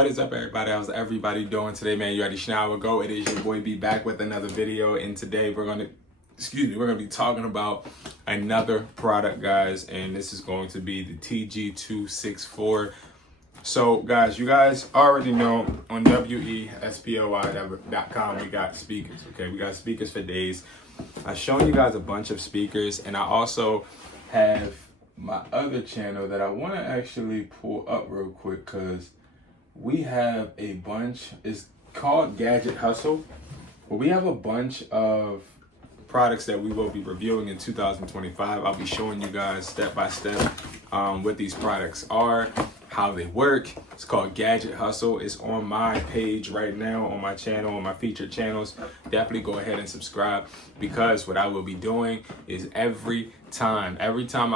What is up, everybody? How's everybody doing today, man? You already shower go. It is your boy B back with another video, and today we're gonna be talking about another product, guys, and this is going to be the TG264. So, guys, you guys already know on WESPOI.com we got speakers. Okay, we got speakers for days. I've shown you guys a bunch of speakers, and I also have my other channel that I want to actually pull up real quick because we have a bunch. It's called Gadget Hustle. But we have a bunch of products that we will be reviewing in 2025. I'll be showing you guys step by step what these products are, how they work. It's called Gadget Hustle. It's on my page right now, on my channel, on my featured channels. Definitely go ahead and subscribe, because what I will be doing is every time I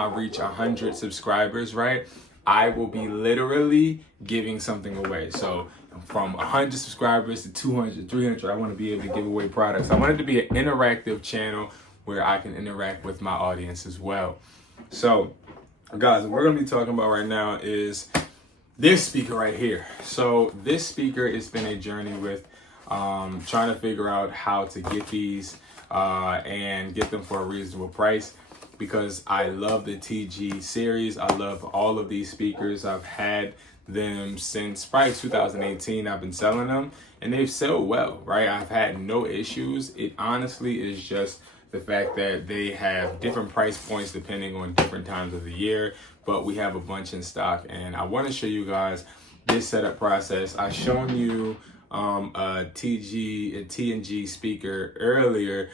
reach 100 subscribers, right, I will be literally giving something away. So from 100 subscribers to 200, 300, I want to be able to give away products. I want it to be an interactive channel where I can interact with my audience as well. So, guys, what we're going to be talking about right now is this speaker right here. So this speaker, it's been a journey with trying to figure out how to get these and get them for a reasonable price, because I love the TG series. I love all of these speakers. I've had them since probably 2018. I've been selling them and they've sold well, right? I've had no issues. It honestly is just the fact that they have different price points depending on different times of the year, but we have a bunch in stock, and I want to show you guys this setup process. I've shown you a TNG speaker earlier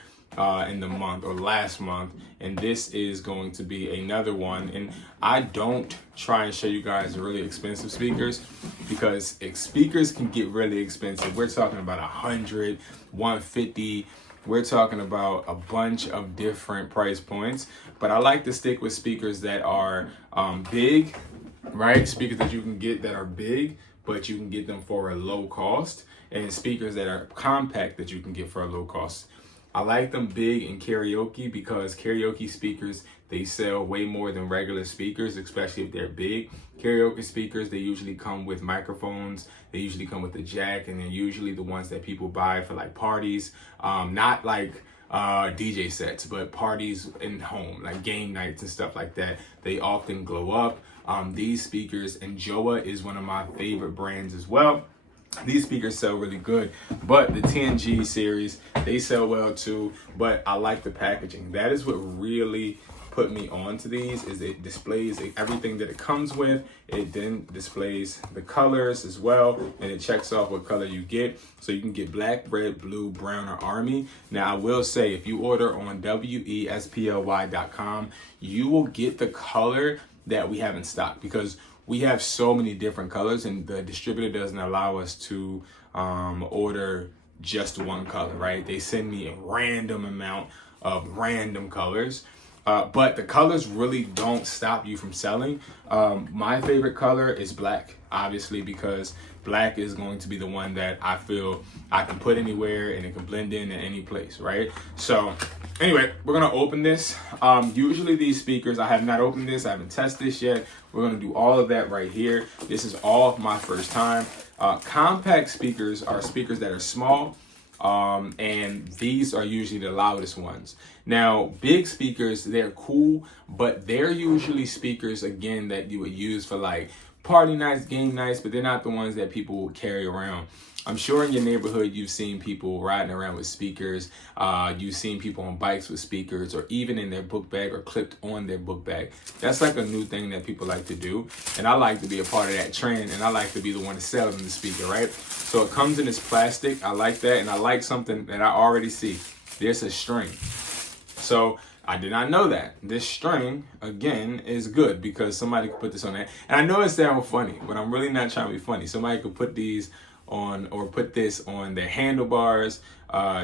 in the month or last month, and this is going to be another one. And I don't try and show you guys really expensive speakers, because speakers can get really expensive. We're talking about 100, 150. We're talking about a bunch of different price points, but I like to stick with speakers that are big, right? Speakers that you can get that are big, but you can get them for a low cost, and speakers that are compact that you can get for a low cost. I like them big in karaoke, because karaoke speakers, they sell way more than regular speakers, especially if they're big. Karaoke speakers, they usually come with microphones, they usually come with a jack, and they're usually the ones that people buy for like parties, not like DJ sets, but parties in home, like game nights and stuff like that. They often glow up. These speakers, and Joa is one of my favorite brands as well. These speakers sell really good, but the TNG series, they sell well too, but I like the packaging. That is what really put me on to these, is it displays everything that it comes with. It then displays the colors as well, and it checks off what color you get. So you can get black, red, blue, brown, or army. Now I will say, if you order on WESPOI.com, you will get the color that we have in stock, because we have so many different colors, and the distributor doesn't allow us to order just one color, right? They send me a random amount of random colors, but the colors really don't stop you from selling. My favorite color is black, obviously, because black is going to be the one that I feel I can put anywhere and it can blend in any place, right? So anyway, we're gonna open this. Usually these speakers, I have not opened this, I haven't tested this yet. We're gonna do all of that right here. This is all my first time. Compact speakers are speakers that are small, and these are usually the loudest ones. Now, big speakers, they're cool, but they're usually speakers, again, that you would use for like party nights, game nights, but they're not the ones that people would carry around. I'm sure in your neighborhood you've seen people riding around with speakers. You've seen people on bikes with speakers, or even in their book bag or clipped on their book bag. That's like a new thing that people like to do, and I like to be a part of that trend, and I like to be the one to sell them the speaker, right? So it comes in this plastic. I like that, and I like something that I already see. There's a string. So I did not know that. This string, again, is good, because somebody could put this on there. And I know it sounds funny, but I'm really not trying to be funny. Somebody could put these on, or put this on their handlebars.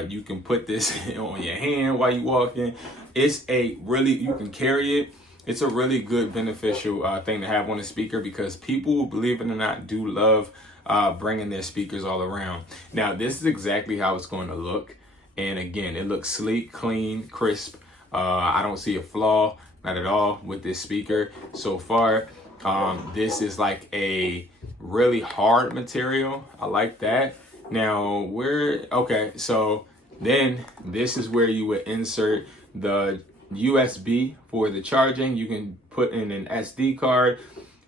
You can put this on your hand while you're walking. It's a really, you can carry it. It's a really good beneficial thing to have on a speaker, because people, believe it or not, do love bringing their speakers all around. Now, this is exactly how it's going to look. And again, it looks sleek, clean, crisp. I don't see a flaw, not at all, with this speaker so far. This is like a really hard material. I like that. Now okay, so then this is where you would insert the USB for the charging. You can put in an SD card.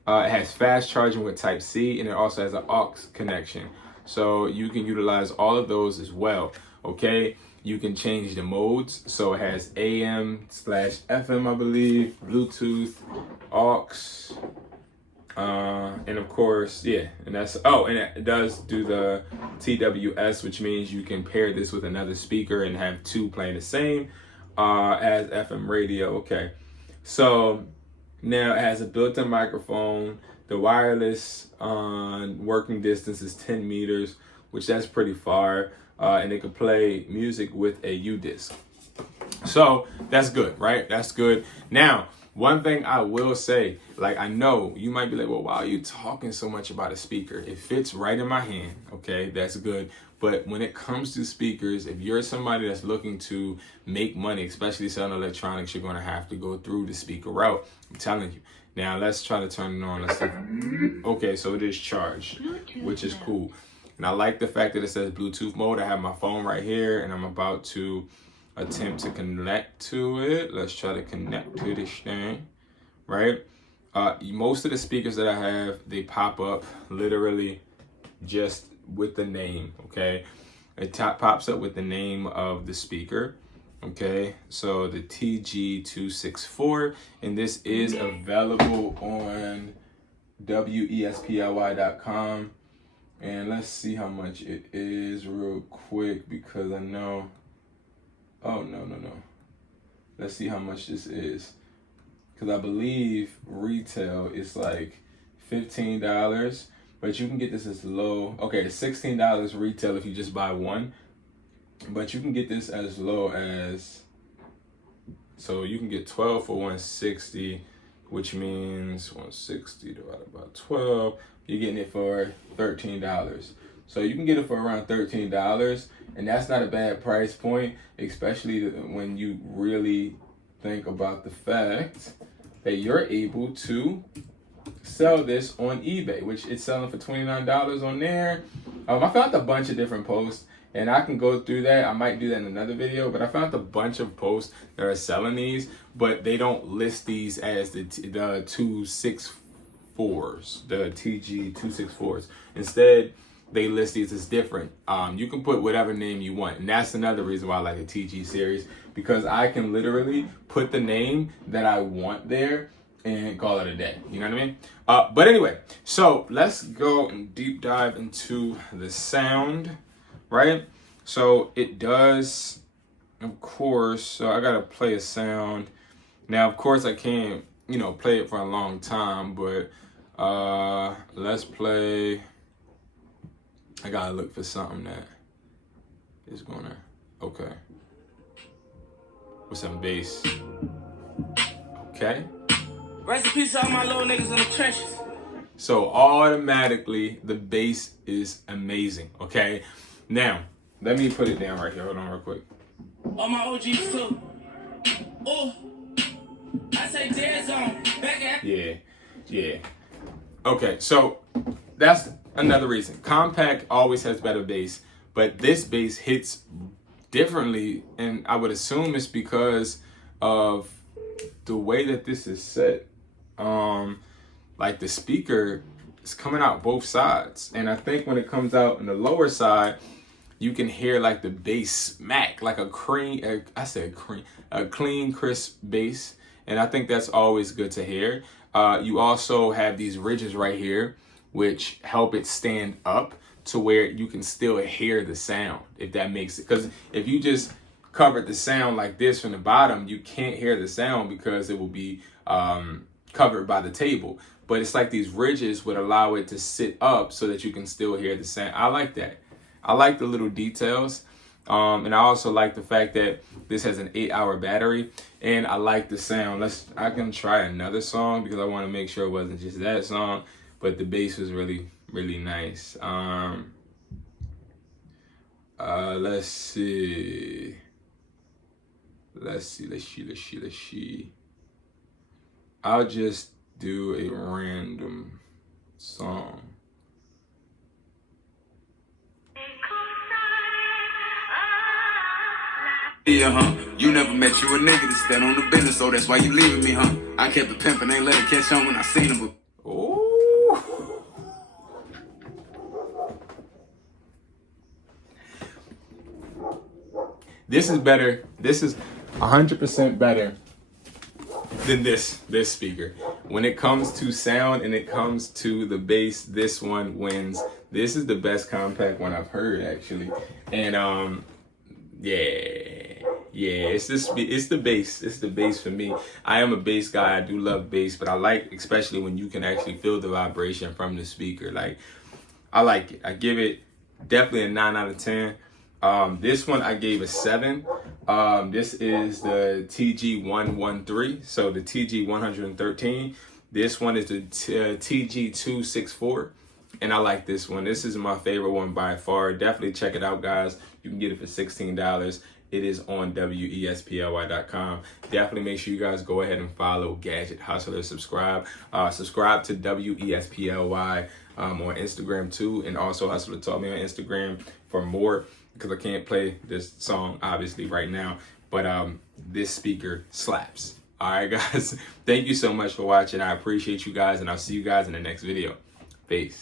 It has fast charging with Type C, and it also has an aux connection. So you can utilize all of those as well. Okay, you can change the modes. So it has AM/FM, I believe, Bluetooth, aux, and of course, yeah, and and it does do the TWS, which means you can pair this with another speaker and have two playing the same as FM radio. Okay, so now it has a built-in microphone. The wireless working distance is 10 meters, which that's pretty far, and it can play music with a U-disc. So that's good, right? That's good. Now, one thing I will say, like, I know you might be like, well, why are you talking so much about a speaker? It fits right in my hand, okay? That's good. But when it comes to speakers, if you're somebody that's looking to make money, especially selling electronics, you're going to have to go through the speaker route. I'm telling you. Now, let's try to turn it on. Let's see. Okay, so it is charged, which is cool. And I like the fact that it says Bluetooth mode. I have my phone right here, and I'm about to attempt to connect to it. Let's try to connect to this thing, right? Most of the speakers that I have, they pop up literally just with the name, okay? It pops up with the name of the speaker, okay? So the TG264, and this is available on wesply.com. And let's see how much it is real quick, because I know, oh, no. Let's see how much this is. Because I believe retail is like $15, but you can get this as low. Okay, it's $16 retail if you just buy one, but you can get this as low as, so you can get 12 for 160, which means 160 divided by 12, you're getting it for $13. So you can get it for around $13, and that's not a bad price point, especially when you really think about the fact that you're able to sell this on eBay, which it's selling for $29 on there. I found a bunch of different posts, and I can go through that. I might do that in another video, but I found a bunch of posts that are selling these, but they don't list these as the 264s, the TG264s. Instead, they list these as different. You can put whatever name you want, and that's another reason why I like the TG series, because I can literally put the name that I want there and call it a day. You know what I mean? But anyway, so let's go and deep dive into the sound, right? So it does, of course, so I gotta play a sound. Now, of course, I can't, play it for a long time, but let's play. I gotta look for something that is gonna, okay. With some bass. Okay. Rest in peace to all my little niggas in the trenches. So automatically the bass is amazing, okay? Now, let me put it down right here. Hold on real quick. All my OGs too. Oh, I say dead zone. Back at. Yeah. Okay, so that's another reason. Compact always has better bass, but this bass hits differently, and I would assume it's because of the way that this is set. Like the speaker is coming out both sides, and I think when it comes out in the lower side, you can hear like the bass smack, like a clean, crisp bass, and I think that's always good to hear. You also have these ridges right here, which help it stand up to where you can still hear the sound, if that makes it. Because if you just covered the sound like this from the bottom, you can't hear the sound because it will be covered by the table. But it's like these ridges would allow it to sit up so that you can still hear the sound. I like that. I like the little details. And I also like the fact that this has an 8-hour battery, and I like the sound. I can try another song because I want to make sure it wasn't just that song, but the bass was really, really nice. Let's see. I'll just do a random song. Yeah, huh? You never met you a nigga to stand on the business, so that's why you leaving me, huh? I kept it pimpin', ain't let it catch on when I seen him. Ooh. This is better. This is 100% better than this speaker. When it comes to sound and it comes to the bass, this one wins. This is the best compact one I've heard, actually. And yeah, it's the bass. It's the bass for me. I am a bass guy. I do love bass, but I like, especially when you can actually feel the vibration from the speaker. Like, I like it. I give it definitely a 9 out of 10. This one I gave a 7. This is the TG113. So the TG113. This one is the TG264. And I like this one. This is my favorite one by far. Definitely check it out, guys. You can get it for $16. It is on WESPLY.com. Definitely make sure you guys go ahead and follow Gadget Hustler. Subscribe to WESPLY on Instagram too, and also Hustlertaughtme on Instagram for more, because I can't play this song obviously right now, but this speaker slaps. All right, guys. Thank you so much for watching. I appreciate you guys, and I'll see you guys in the next video. Peace.